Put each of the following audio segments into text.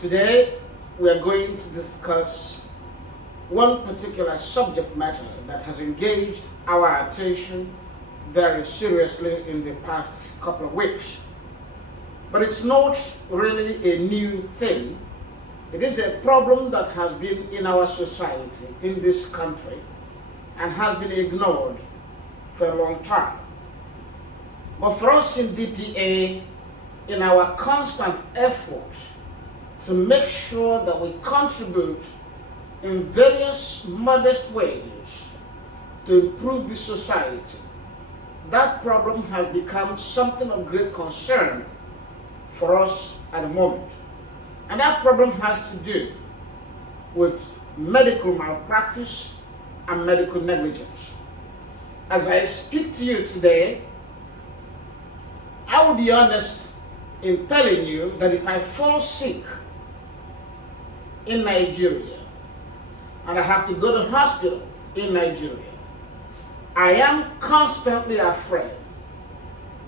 Today, we are going to discuss one particular subject matter that has engaged our attention very seriously in the past couple of weeks. But it's not really a new thing. It is a problem that has been in our society, in this country, and has been ignored for a long time. But for us in DPA, in our constant effort to make sure that we contribute in various modest ways to improve the society, that problem has become something of great concern for us at the moment. And that problem has to do with medical malpractice and medical negligence. As I speak to you today, I will be honest in telling you that if I fall sick in Nigeria and I have to go to hospital in Nigeria, I am constantly afraid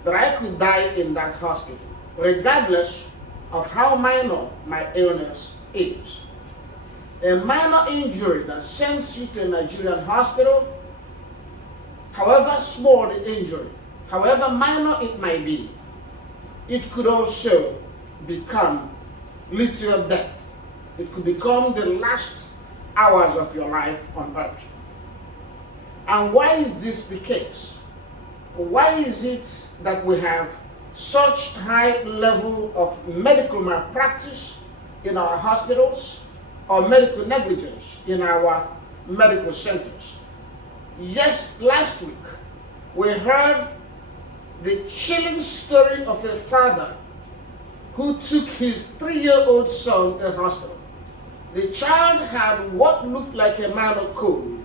that I could die in that hospital, regardless of how minor my illness is. A minor injury that sends you to a Nigerian hospital, however small the injury, however minor it might be, it could also lead to your death. It could become the last hours of your life on earth. And why is this the case? Why is it that we have such high level of medical malpractice in our hospitals or medical negligence in our medical centers? Yes, last week we heard the chilling story of a father who took his 3-year-old son to the hospital. The child had what looked like a minor cold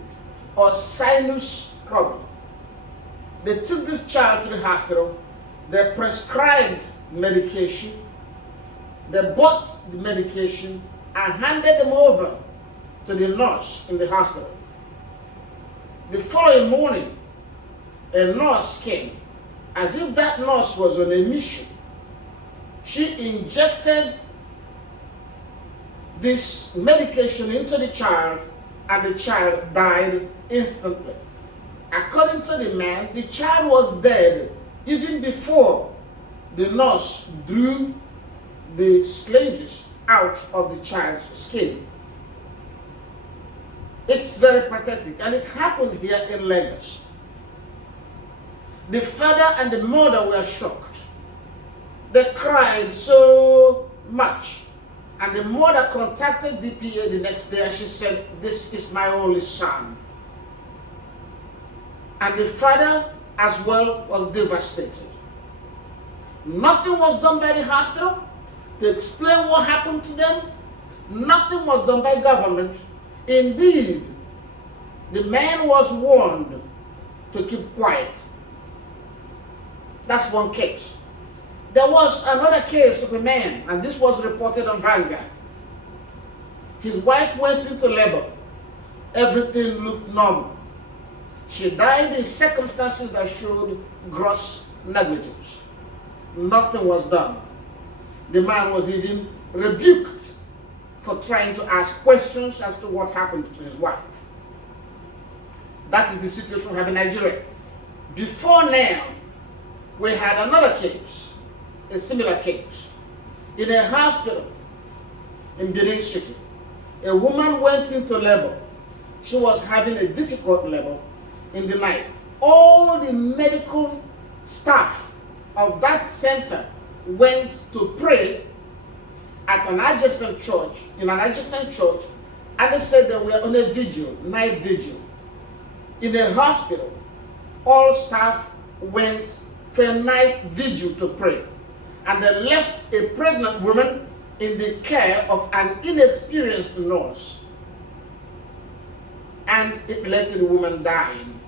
or sinus problem. They took this child to the hospital, they prescribed medication, they bought the medication and handed them over to the nurse in the hospital. The following morning, a nurse came, as if that nurse was on a mission. She injected this medication into the child and the child died instantly. According to the man, the child was dead even before the nurse drew the syringes out of the child's skin. It's very pathetic, and it happened here in Lagos. The father and the mother were shocked. They cried so much. And the mother contacted DPA the next day and she said, "This is my only son." And the father as well was devastated. Nothing was done by the hospital to explain what happened to them. Nothing was done by government. Indeed, the man was warned to keep quiet. That's one case. There was another case of a man, and this was reported on Vanguard. His wife went into labor. Everything looked normal. She died in circumstances that showed gross negligence. Nothing was done. The man was even rebuked for trying to ask questions as to what happened to his wife. That is the situation we have in Nigeria. Before now, we had another case, a similar case, in a hospital in Benin City. A woman went into labor. She was having a difficult labor in the night. All the medical staff of that center went to pray at an adjacent church, and they said they were on a vigil, night vigil. In a hospital, all staff went for a night vigil to pray. And they left a pregnant woman in the care of an inexperienced nurse. And it led to the woman dying.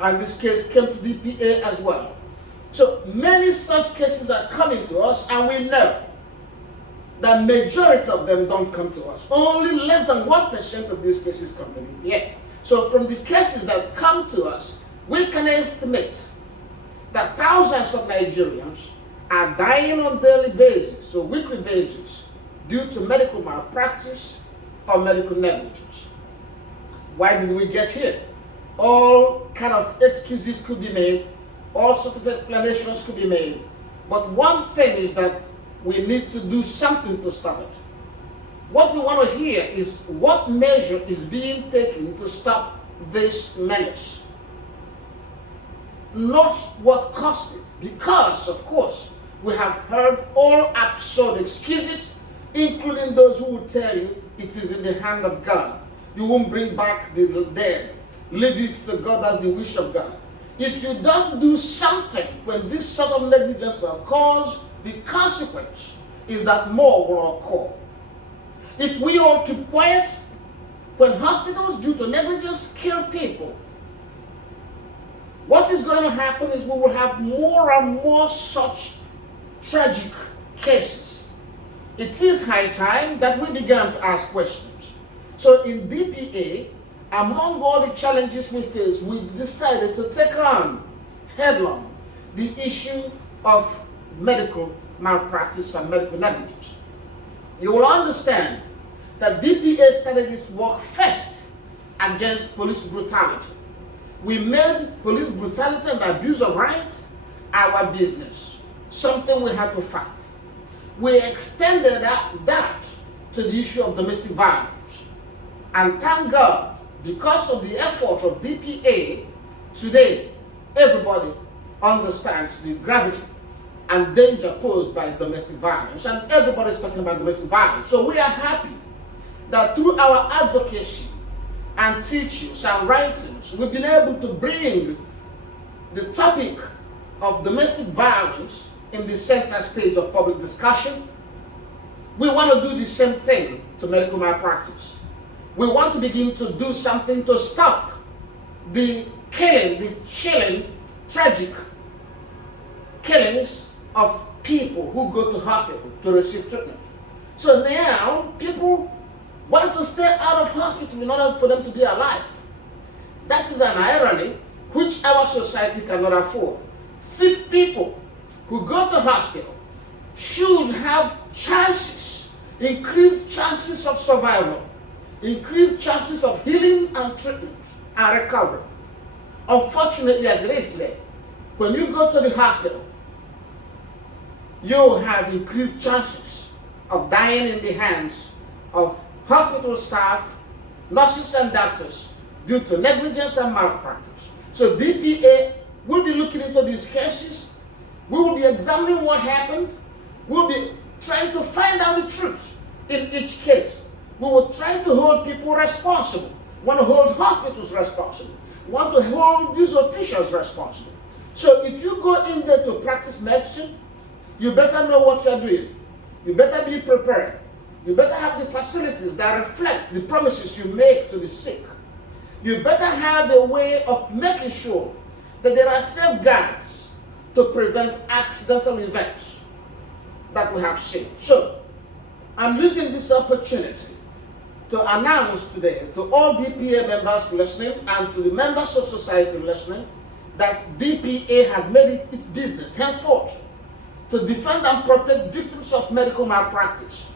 And this case came to DPA as well. So many such cases are coming to us, and we know the majority of them don't come to us. Only less than 1% of these cases come to DPA. So from the cases that come to us, we can estimate that thousands of Nigerians are dying on daily basis, so weekly basis, due to medical malpractice or medical negligence. Why did we get here? All kind of excuses could be made, all sorts of explanations could be made, but one thing is that we need to do something to stop it. What we want to hear is what measure is being taken to stop this menace. Not what caused it, because of course we have heard all absurd excuses, including those who will tell you it is in the hand of God. You won't bring back the dead. Leave it to God, as the wish of God. If you don't do something when this sort of negligence occurs, the consequence is that more will occur. If we all keep quiet when hospitals due to negligence kill people, what is going to happen is we will have more and more such tragic cases. It is high time that we began to ask questions. So in DPA, among all the challenges we face, we've decided to take on headlong the issue of medical malpractice and medical negligence. You will understand that DPA started its work first against police brutality. We made police brutality and abuse of rights our business, something we had to fight. We extended that to the issue of domestic violence. And thank God, because of the effort of DPA, today everybody understands the gravity and danger posed by domestic violence, and everybody's talking about domestic violence. So we are happy that through our advocacy and teachings and writings, we've been able to bring the topic of domestic violence in the center stage of public discussion. We want to do the same thing to medical malpractice. We want to begin to do something to stop the killing, the chilling, tragic killings of people who go to hospital to receive treatment. So now people want to stay out of hospital in order for them to be alive. That is an irony which our society cannot afford. Sick people who go to hospital should have chances, increased chances of survival, increased chances of healing and treatment and recovery. Unfortunately, as it is today, when you go to the hospital, you have increased chances of dying in the hands of hospital staff, nurses and doctors due to negligence and malpractice. So DPA will be looking into these cases. We will be examining what happened. We'll be trying to find out the truth in each case. We will try to hold people responsible. We want to hold hospitals responsible. We want to hold these officials responsible. So if you go in there to practice medicine, you better know what you're doing. You better be prepared. You better have the facilities that reflect the promises you make to the sick. You better have a way of making sure that there are safeguards to prevent accidental events that we have seen. So, I'm using this opportunity to announce today to all DPA members listening and to the members of society listening that DPA has made it its business henceforth to defend and protect victims of medical malpractice.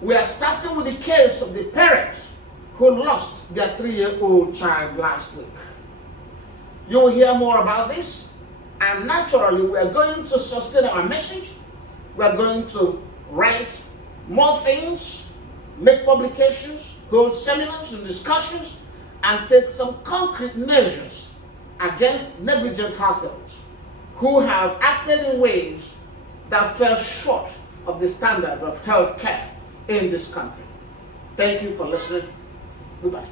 We are starting with the case of the parents who lost their 3-year-old child last week. You will hear more about this, and naturally we are going to sustain our message. We are going to write more things, make publications, hold seminars and discussions, and take some concrete measures against negligent hospitals who have acted in ways that fell short of the standard of health care in this country. Thank you for listening. Goodbye.